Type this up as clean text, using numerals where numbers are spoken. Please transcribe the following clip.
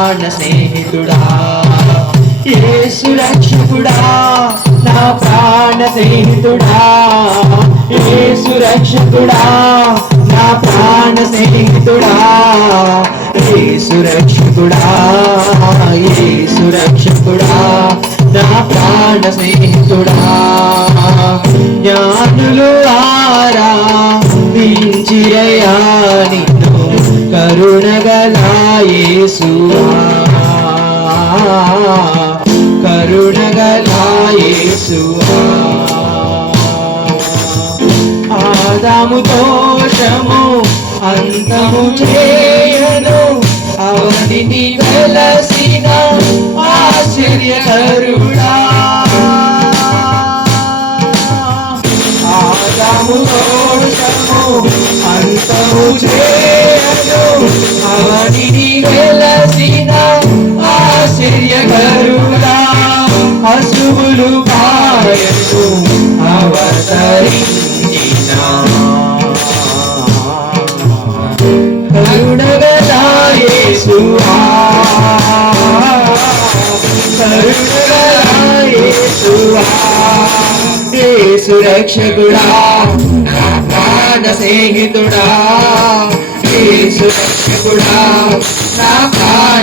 ప్రాణ స్నేహితుడా, యేసు రక్షకుడా, నా ప్రాణ స్నేహితుడా, యేసు రక్షకుడా, నా ప్రాణ స్నేహితుడా, యేసు రక్షకుడా, యేసు రక్షకుడా, నా ప్రాణ స్నేహితుడా. జ్ఞానులు ఆరాధించిరయ్యా నిన్ను, కరుణగల యేసువా, కరుణగల యేసువా. ఆదాము దోషము అంతము చేయను, అవనిని వెలసిన ఆశ్చర్యకరుడా. ఆదాము దోషము అంతము చేయను, అవనిని వెలసిన ఆశ్చర్యకరుడా. అశువులు పాయను అవతరించిన కరుణగల యేసువా, కరుణగల యేసువా. యేసు రక్షకుడా, నా ప్రాణ స్నేహితుడా, యేసు రక్షకుడా, నా ప్రాణ